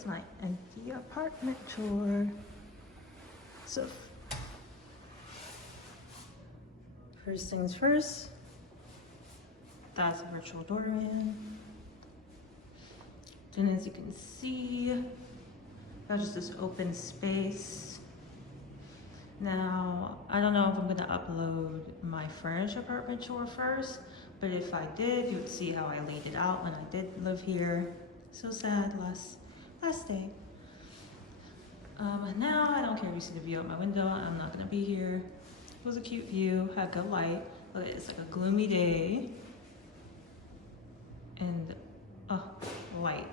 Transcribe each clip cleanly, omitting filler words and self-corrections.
is my empty apartment tour. So, first things first, that's a virtual doorman. And as you can see, that's just this open space. Now, I don't know if I'm gonna upload my furnished apartment tour first, but if I did, you'd see how I laid it out when I did live here. So sad, last day. Now I don't care if you see the view out my window. I'm not gonna be here. It was a cute view, had good light. Look, it's like a gloomy day. And, light.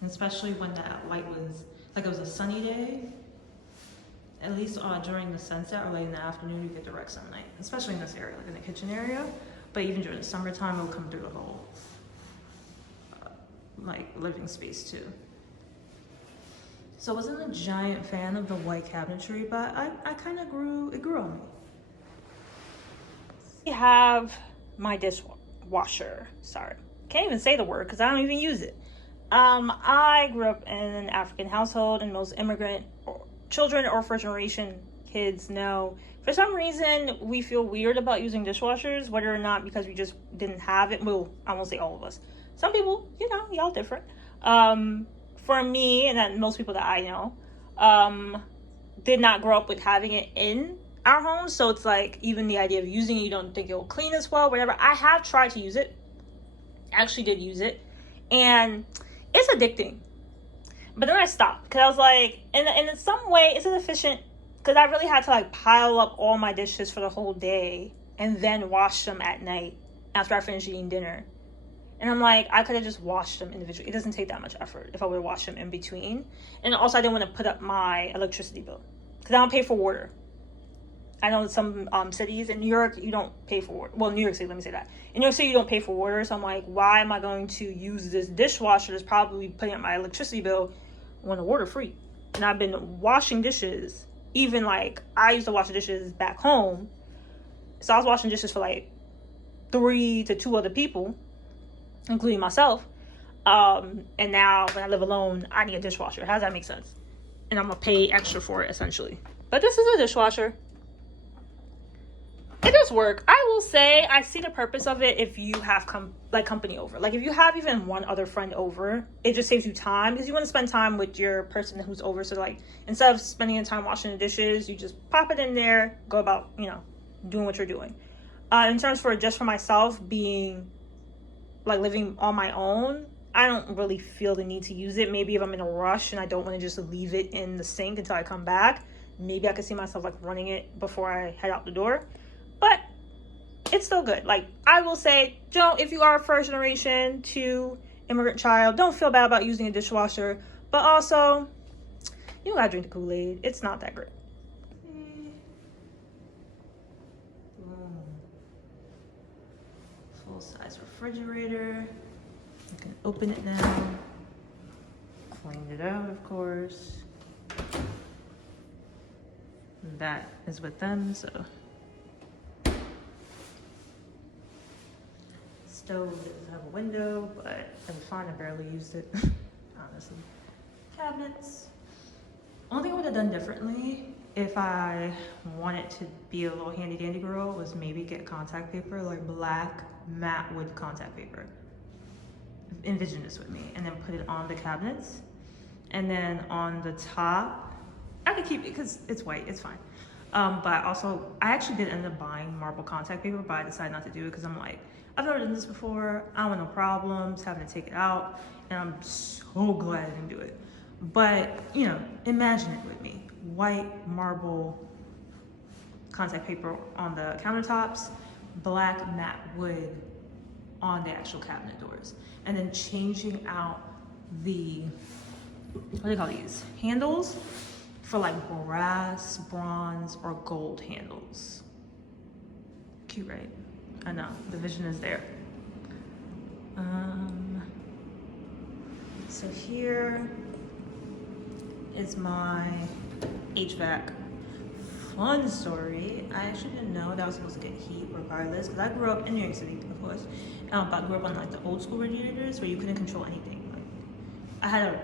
And especially when that light was, like it was a sunny day. At least during the sunset or late in the afternoon, you get direct sunlight, especially in this area, like in the kitchen area. But even during the summertime, it'll come through the whole, like living space too. So I wasn't a giant fan of the white cabinetry, but I kind of it grew on me. I have my dishwasher. Sorry, can't even say the word because I don't even use it. I grew up in an African household, and most immigrant children or first generation kids know for some reason we feel weird about using dishwashers, whether or not because we just didn't have it. Well, I won't say all of us. Some people, you know, y'all different. For me, and that most people that I know, did not grow up with having it in our home. So it's like even the idea of using it, you don't think it'll clean as well, whatever. I have tried to use it. Actually did use it. And it's addicting. But then I stopped because I was like, and in some way, it's efficient because I really had to like pile up all my dishes for the whole day and then wash them at night after I finished eating dinner. And I'm like, I could have just washed them individually. It doesn't take that much effort if I would have washed them in between. And also, I didn't want to put up my electricity bill because I don't pay for water. I know some cities in New York, you don't pay for water. Well, New York City, let me say that. In New York City, you don't pay for water. So I'm like, why am I going to use this dishwasher that's probably putting up my electricity bill when the water free? And I've been washing dishes, even like I used to wash the dishes back home. So I was washing dishes for like 3 to 2 other people, including myself. And now when I live alone, I need a dishwasher. How does that make sense? And I'm gonna pay extra for it essentially. But this is a dishwasher. It does work. I will say I see the purpose of it if you have company over. Like if you have even one other friend over, it just saves you time because you want to spend time with your person who's over. So like instead of spending your time washing the dishes, you just pop it in there, go about, you know, doing what you're doing. In terms for just for myself being like living on my own, I don't really feel the need to use it. Maybe if I'm in a rush and I don't want to just leave it in the sink until I come back, maybe I could see myself like running it before I head out the door. But it's still good. Like I will say, don't, if you are a first generation to immigrant child, don't feel bad about using a dishwasher. But also, you don't gotta drink the Kool-Aid. It's not that great. Full size refrigerator. You can open it now. Cleaned it out, of course. That is with them, so. Stove doesn't have a window, but it was fine. I barely used it, honestly. Cabinets. Only thing I would have done differently if I wanted to be a little handy dandy girl was maybe get contact paper, like black matte wood contact paper. Envision this with me, and then put it on the cabinets, and then on the top, I could keep it because it's white, it's fine. But also, I actually did end up buying marble contact paper, but I decided not to do it because I'm like, I've never done this before. I don't want no problems having to take it out. And I'm so glad I didn't do it. But, you know, imagine it with me. White marble contact paper on the countertops, black matte wood on the actual cabinet doors. And then changing out the, what do they call these? Handles for like brass, bronze, or gold handles. Cute, right? I know, the vision is there. So here is my HVAC. Fun story. I actually didn't know that I was supposed to get heat regardless, because I grew up in New York City, of course. But I grew up on like the old school radiators where you couldn't control anything. Like, I had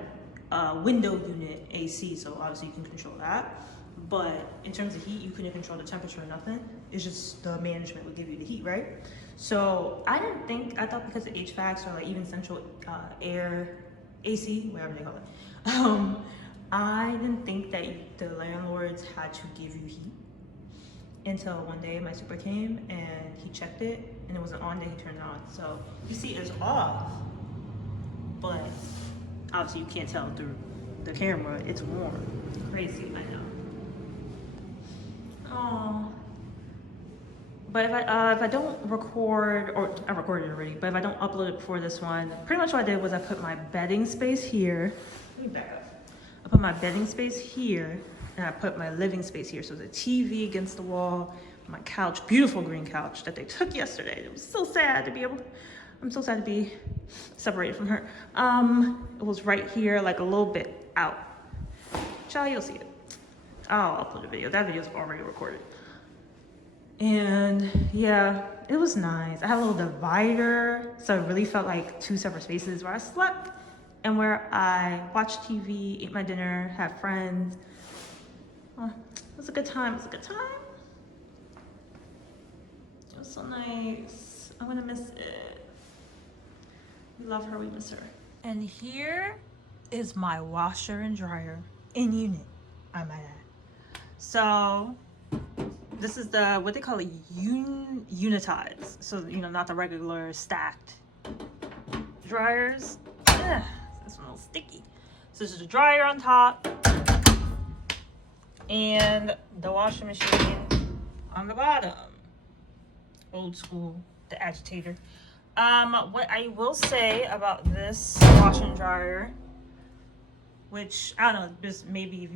window unit AC, so obviously you can control that. But in terms of heat, you couldn't control the temperature or nothing. It's just the management would give you the heat, right? So I thought because of HVACs or like even central air AC, whatever they call it, I didn't think that the landlords had to give you heat until one day my super came and he checked it and it wasn't on, then he turned it on. So you see it's off, but obviously you can't tell through the camera. It's warm. Crazy, I know. Oh. But if I don't record, or I recorded it already, but if I don't upload it before this one, pretty much what I did was I put my bedding space here. Let me back up. I put my bedding space here, and I put my living space here. So there's a TV against the wall, my couch, beautiful green couch that they took yesterday. It was so sad to be I'm so sad to be separated from her. It was right here, like a little bit out. Child, you'll see it. I'll upload a video. That video's already recorded. And yeah, it was nice. I had a little divider, so it really felt like two separate spaces where I slept and where I watched TV, ate my dinner, had friends. Oh, it was a good time. It was a good time. It was so nice. I'm gonna miss it. We love her, we miss her. And here is my washer and dryer in unit, I might add. So this is the, what they call it, unitized. So, you know, not the regular stacked dryers. Ugh, this one a little sticky. So this is the dryer on top and the washing machine on the bottom. Old school, the agitator. What I will say about this washer and dryer, which I don't know, just maybe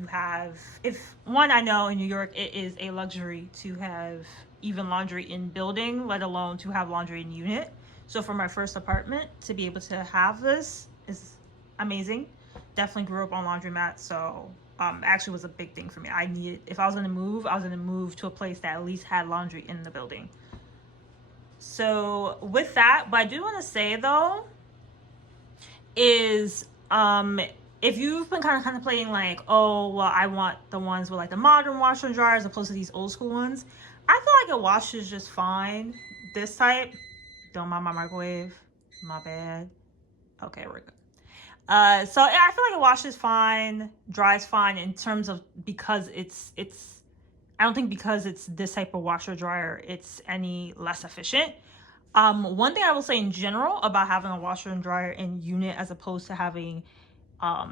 if one, I know in New York it is a luxury to have even laundry in building, let alone to have laundry in unit. So for my first apartment, to be able to have this is amazing. Definitely grew up on laundromats, so actually was a big thing for me. If I was gonna move, I was gonna move to a place that at least had laundry in the building. So with that, what I do want to say though is if you've been kind of contemplating like, oh, well, I want the ones with like the modern washer and dryer as opposed to these old school ones, I feel like a washer is just fine. This type, don't mind my microwave, my bad. Okay, we're good. So I feel like a washer is fine, dries fine in terms of, because I don't think because it's this type of washer dryer, it's any less efficient. One thing I will say in general about having a washer and dryer in unit as opposed to having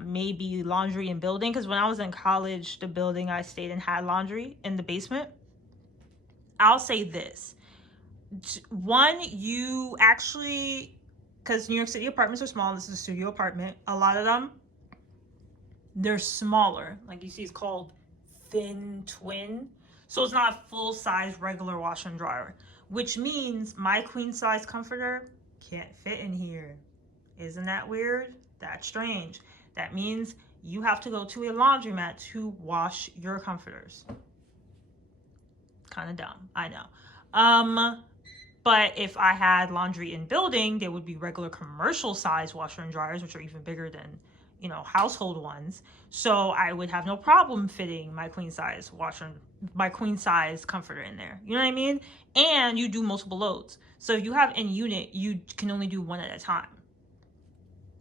maybe laundry in building, because when I was in college, the building I stayed in had laundry in the basement. I'll say this. One, you actually, because New York City apartments are small, this is a studio apartment, a lot of them, they're smaller. Like you see, it's called thin twin. So it's not a full-size regular washer and dryer, which means my queen-size comforter can't fit in here. Isn't that weird? That's strange. That means you have to go to a laundromat to wash your comforters. Kind of dumb, I know. But if I had laundry in building, there would be regular commercial size washer and dryers, which are even bigger than, you know, household ones. So I would have no problem fitting my queen size comforter in there. You know what I mean? And you do multiple loads. So if you have in unit, you can only do one at a time.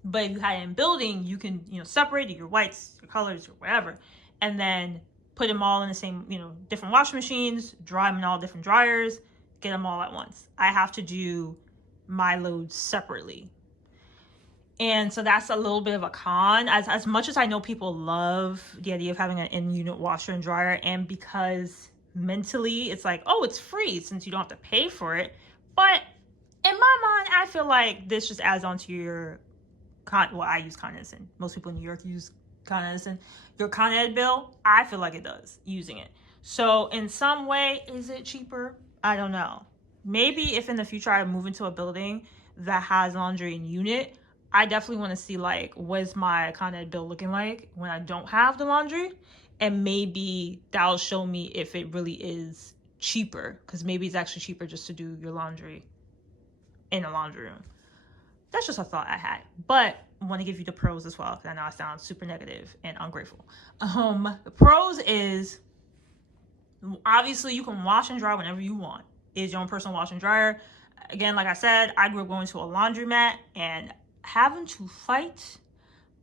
But if you had it in building, you can, you know, separate your whites, your colors, or whatever, and then put them all in the same, you know, different washing machines, dry them in all different dryers, get them all at once. I have to do my loads separately. And so that's a little bit of a con. As much as I know people love the idea of having an in-unit washer and dryer, and because mentally it's like, oh, it's free since you don't have to pay for it. But in my mind, I feel like this just adds on to your well, I use Con Edison. Most people in New York use Con Edison. Your Con Ed bill, I feel like it does using it. So in some way, is it cheaper? I don't know. Maybe if in the future I move into a building that has laundry in unit, I definitely want to see like, what is my Con Ed bill looking like when I don't have the laundry? And maybe that'll show me if it really is cheaper, because maybe it's actually cheaper just to do your laundry in a laundry room. That's just a thought I had, but I want to give you the pros as well, because I know I sound super negative and ungrateful. The pros is, obviously you can wash and dry whenever you want. It's your own personal wash and dryer. Again, like I said, I grew up going to a laundromat and having to fight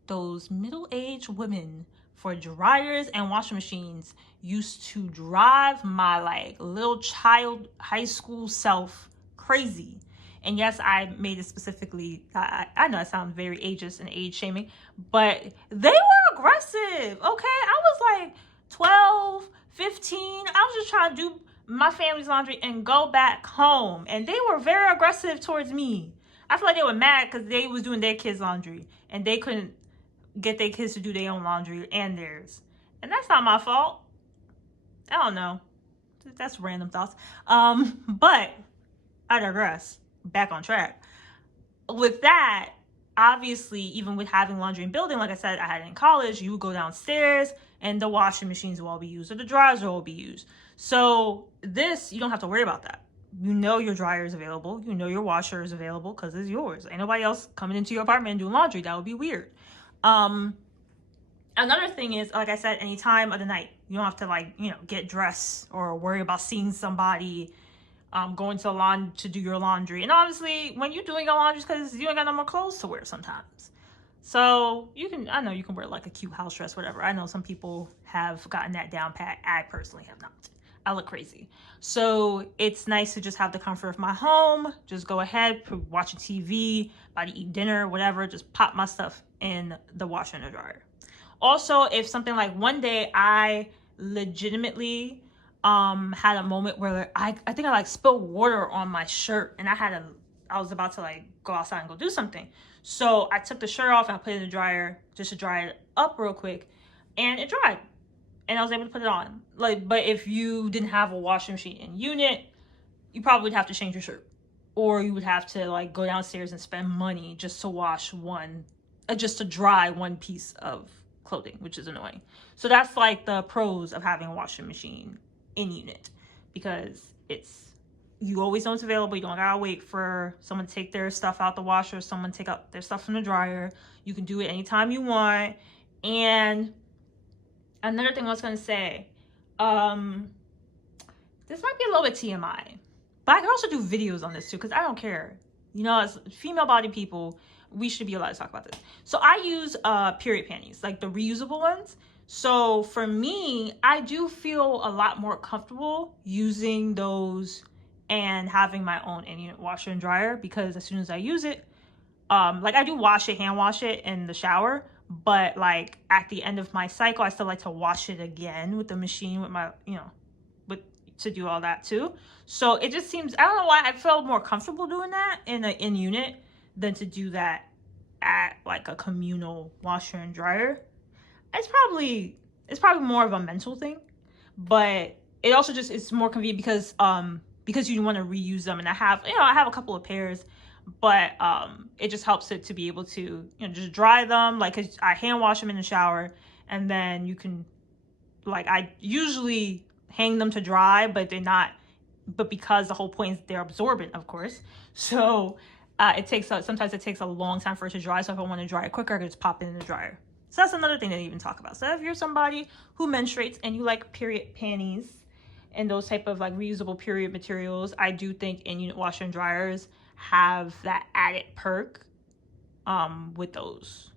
those middle-aged women for dryers and washing machines used to drive my like little child high school self crazy. And yes, I made it specifically, I know I sound very ageist and age shaming, but they were aggressive, okay? I was like 12, 15. I was just trying to do my family's laundry and go back home. And they were very aggressive towards me. I feel like they were mad because they was doing their kids' laundry and they couldn't get their kids to do their own laundry and theirs. And that's not my fault. I don't know. That's random thoughts. But I digress. Back on track. With that, obviously, even with having laundry in building, like I said, I had it in college, you would go downstairs and the washing machines will all be used or the dryers will all be used. So this, you don't have to worry about that. You know your dryer is available. You know your washer is available because it's yours. Ain't nobody else coming into your apartment and doing laundry. That would be weird. Another thing is, like I said, any time of the night, you don't have to like, you know, get dressed or worry about seeing somebody going to the lawn to do your laundry. And obviously when you're doing your laundry, because you ain't got no more clothes to wear sometimes. So you can, I know you can wear like a cute house dress, whatever. I know some people have gotten that down pat. I personally have not. I look crazy. So it's nice to just have the comfort of my home. Just go ahead, watching TV, about to eat dinner, whatever. Just pop my stuff in the washer and the dryer. Also, if something like one day I legitimately had a moment where I think I like spilled water on my shirt and I was about to like go outside and go do something. So I took the shirt off and I put it in the dryer just to dry it up real quick, and it dried. And I was able to put it on. Like, but if you didn't have a washing machine in unit, you probably would have to change your shirt. Or you would have to like go downstairs and spend money just to wash just to dry one piece of clothing, which is annoying. So that's like the pros of having a washing machine in unit, because you always know it's available. You don't gotta wait for someone to take their stuff out the washer, someone take out their stuff from the dryer. You can do it anytime you want. And another thing I was gonna say, this might be a little bit TMI, but I can also do videos on this too, because I don't care. You know, as female body people, we should be allowed to talk about this. So I use period panties, like the reusable ones. So for me, I do feel a lot more comfortable using those and having my own in-unit washer and dryer, because as soon as I use it, like I do hand wash it in the shower, but like at the end of my cycle, I still like to wash it again with the machine with my, to do all that too. So it just seems, I don't know why I felt more comfortable doing that in an in-unit than to do that at like a communal washer and dryer. It's probably more of a mental thing, but it also just, it's more convenient because you want to reuse them. And I have a couple of pairs, but it just helps it to be able to, just dry them. Like, 'cause I hand wash them in the shower, and then you can, like, I usually hang them to dry, but because the whole point is they're absorbent, of course. So sometimes it takes a long time for it to dry. So if I want to dry it quicker, I can just pop it in the dryer. So that's another thing that I even talk about. So if you're somebody who menstruates and you like period panties and those type of like reusable period materials, I do think in-unit washer and dryers have that added perk with those.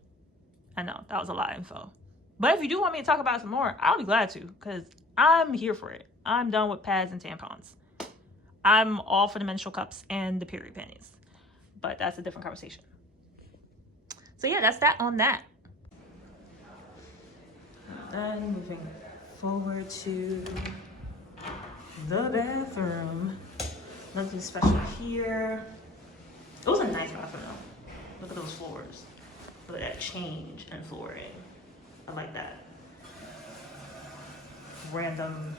I know that was a lot of info, but if you do want me to talk about it some more, I'll be glad to, because I'm here for it. I'm done with pads and tampons. I'm all for the menstrual cups and the period panties, but that's a different conversation. So yeah, that's that on that. And moving forward to the bathroom. Nothing special here. It was a nice bathroom though. Look at those floors. Look at that change in flooring. I like that. Random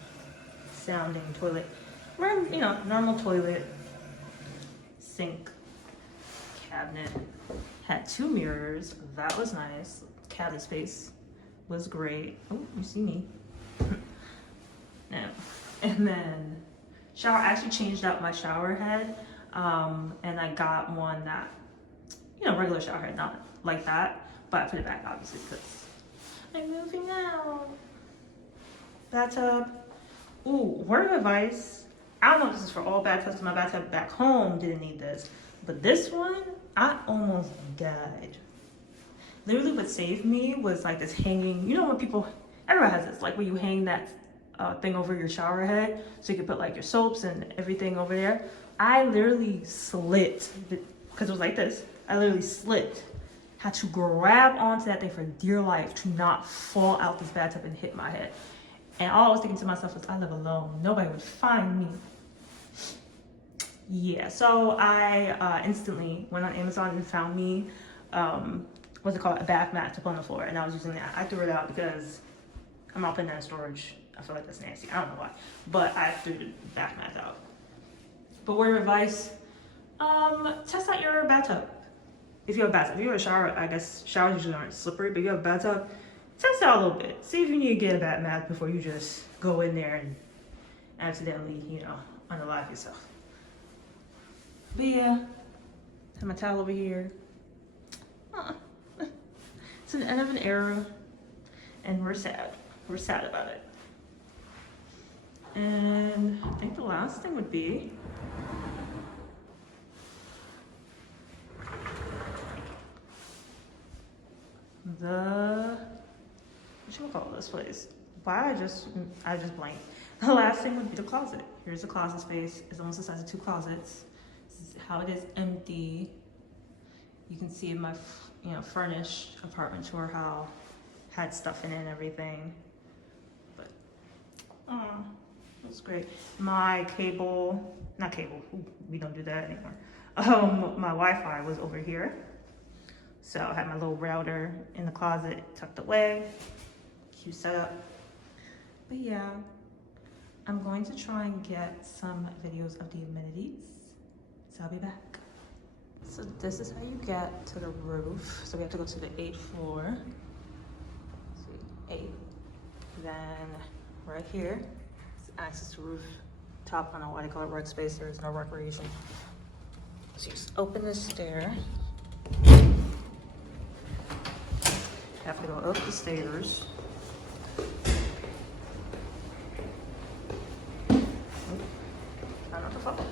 sounding toilet. Normal toilet. Sink. Cabinet. Had 2 mirrors. That was nice. Cabinet space was great. Oh, you see me. No. And then shower. I actually changed out my shower head. And I got one that, you know, regular shower head, not like that. But I put it back, obviously, because I'm moving out. Bathtub. Ooh, word of advice. I don't know if this is for all bathtubs. My bathtub back home didn't need this. But this one, I almost died. Literally what saved me was like this hanging, you know when people, everyone has this, like where you hang that thing over your shower head so you can put like your soaps and everything over there. I literally slipped, because it was like this. I literally slipped. Had to grab onto that thing for dear life to not fall out this bathtub and hit my head. And all I was thinking to myself was, I live alone. Nobody would find me. Yeah, so I instantly went on Amazon and found me, what's it called, a bath mat to put on the floor. And I was using that. I threw it out because I'm not putting that in storage. I feel like that's nasty. I don't know why. But I threw the bath mats out. But word of advice, test out your bathtub. If you have a bathtub, if you have a shower, I guess showers usually aren't slippery, but if you have a bathtub, test it out a little bit. See if you need to get a bath mat before you just go in there and accidentally, you know, unalive yourself. But yeah, have my towel over here. It's an end of an era, and we're sad. We're sad about it. And I think the last thing would be what should we call this place? Why I just blanked. The last thing would be the closet. Here's the closet space. It's almost the size of 2 closets. This is how it is empty. You can see in my, you know, furnished apartment tour how had stuff in it and everything. But it was great. My cable, not cable. Ooh, we don't do that anymore. My Wi-Fi was over here. So I had my little router in the closet tucked away. Cute setup. But yeah, I'm going to try and get some videos of the amenities. So I'll be back. So this is how you get to the roof. So we have to go to the 8th floor. Let's see, 8. Then right here is access to rooftop. I don't know why they call it workspace. There is no recreation. So you just open this stair. Have to go up the stairs. Try not to fall.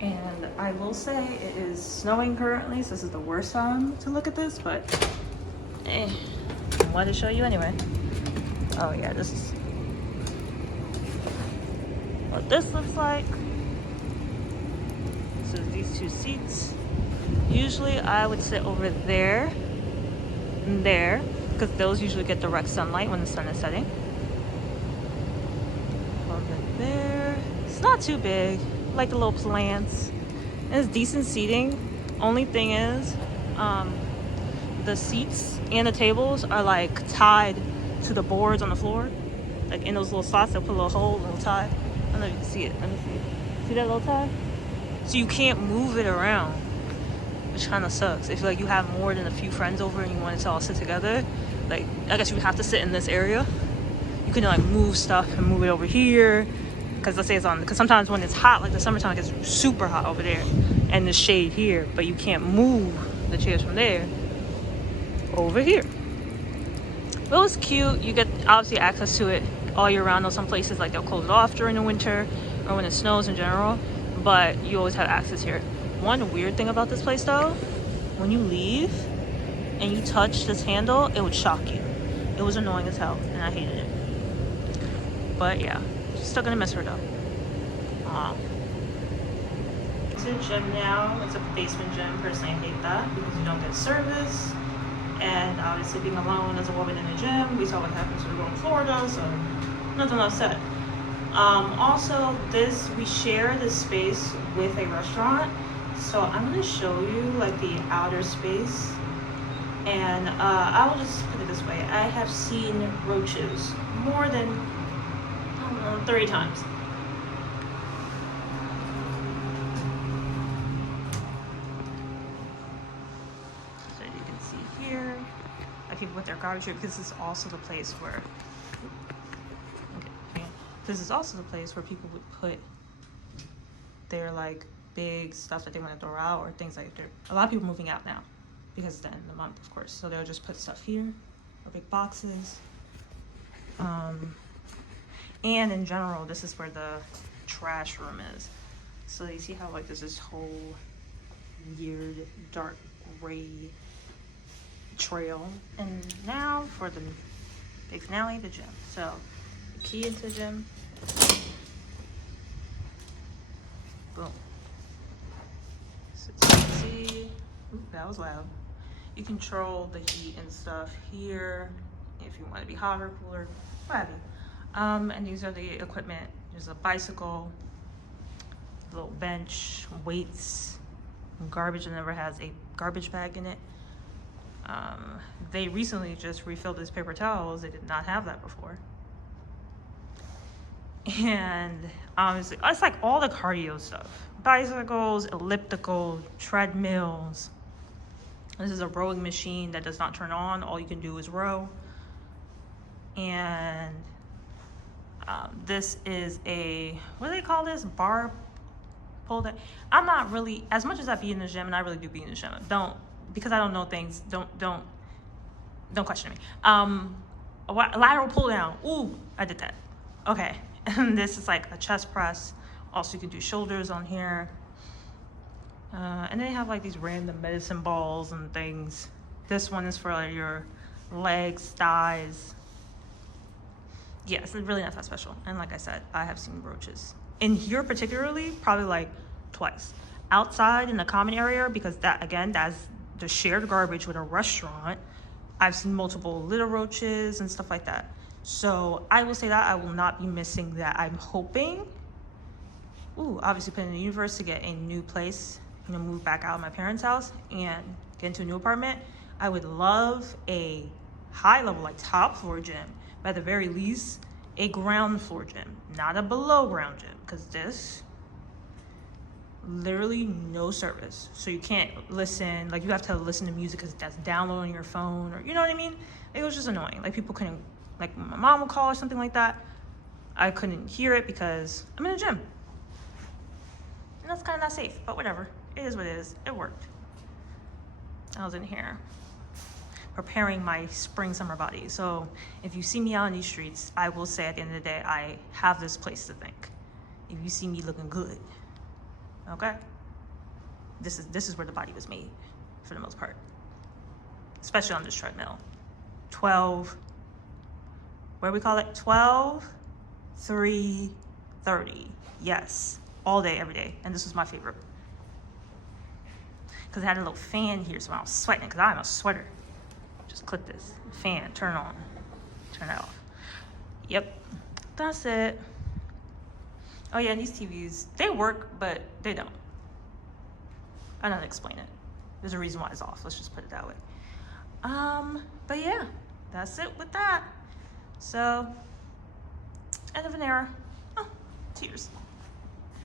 And I will say it is snowing currently, so this is the worst time to look at this, but I wanted to show you anyway. Oh yeah, this is what this looks like. So these 2 seats. Usually I would sit over there and there, because those usually get direct sunlight when the sun is setting. Over there. It's not too big. I like the little plants. And it's decent seating. Only thing is, the seats and the tables are like tied to the boards on the floor. Like in those little slots, they'll put a little hole, a little tie. I don't know if you can see it. Let me see. See that little tie? So you can't move it around, which kind of sucks. If like you have more than a few friends over and you want to all sit together, like I guess you would have to sit in this area. You can like move stuff and move it over here, because let's say it's on, because sometimes when it's hot, like the summertime, it gets super hot over there, and there's shade here, but you can't move the chairs from there over here. But it was cute. You get obviously access to it all year round. Though some places like they'll close it off during the winter or when it snows in general. But you always have access here. One weird thing about this place though, when you leave and you touch this handle, it would shock you. It was annoying as hell and I hated it. But yeah, still gonna miss her though. It's a gym now. It's a basement gym. Personally, I hate that because you don't get service. And obviously being alone as a woman in a gym, we saw what happens when we were in Florida, so nothing else said. Also, we share this space with a restaurant, so I'm going to show you like the outer space, and I will just put it this way. I have seen roaches more than, I don't know, 30 times. So you can see here, like people with their garbage here, because this is also the place where this is also the place where people would put their like big stuff that they want to throw out, or things like that. A lot of people moving out now because it's the end of the month, of course. So they'll just put stuff here, or big boxes. And in general, this is where the trash room is. So you see how like there's this whole weird dark gray trail. And now for the big finale, the gym. So the key into the gym. Boom. So as you can see, ooh, that was loud. You control the heat and stuff here if you want to be hot or cooler, what have you. And these are the equipment. There's a bicycle, a little bench, weights, garbage that never has a garbage bag in it. They recently just refilled these paper towels. They did not have that before. And honestly, it's like all the cardio stuff. Bicycles, elliptical, treadmills. This is a rowing machine that does not turn on. All you can do is row. And this is a, what do they call this? Bar pull down. I'm not really, as much as I be in the gym, and I really do be in the gym. Because I don't know things, don't question me. Lateral pull down. Ooh, I did that. Okay. And this is like a chest press. Also, you can do shoulders on here. And they have like these random medicine balls and things. This one is for like your legs, thighs. Yeah, it's really not that special. And like I said, I have seen roaches. In here particularly, probably like twice. Outside in the common area, because that, again, that's the shared garbage with a restaurant. I've seen multiple little roaches and stuff like that. So I will say that I will not be missing that. I'm hoping, obviously put in the universe to get a new place, move back out of my parents' house and get into a new apartment. I would love a high level, like top floor gym, but at the very least, a ground floor gym, not a below ground gym, because this, literally no service. So you can't listen, like you have to listen to music because that's downloading your phone, or you know what I mean? It was just annoying. Like people couldn't, like my mom would call or something like that. I couldn't hear it because I'm in a gym. And that's kind of not safe, but whatever. It is what it is. It worked. I was in here preparing my spring summer body. So if you see me out on these streets, I will say at the end of the day, I have this place to thank. If you see me looking good, okay? This is where the body was made for the most part, especially on this treadmill. 12, what do we call it? 12, 3, 30. Yes, all day, every day. And this was my favorite. Because it had a little fan here, so I was sweating, because I'm a sweater. Just click this fan, turn on, turn it off. Yep, that's it. Oh yeah, and these TVs, they work, but they don't. I don't explain it. There's a reason why it's off. Let's just put it that way. But yeah, that's it with that. So, end of an era. Oh, tears.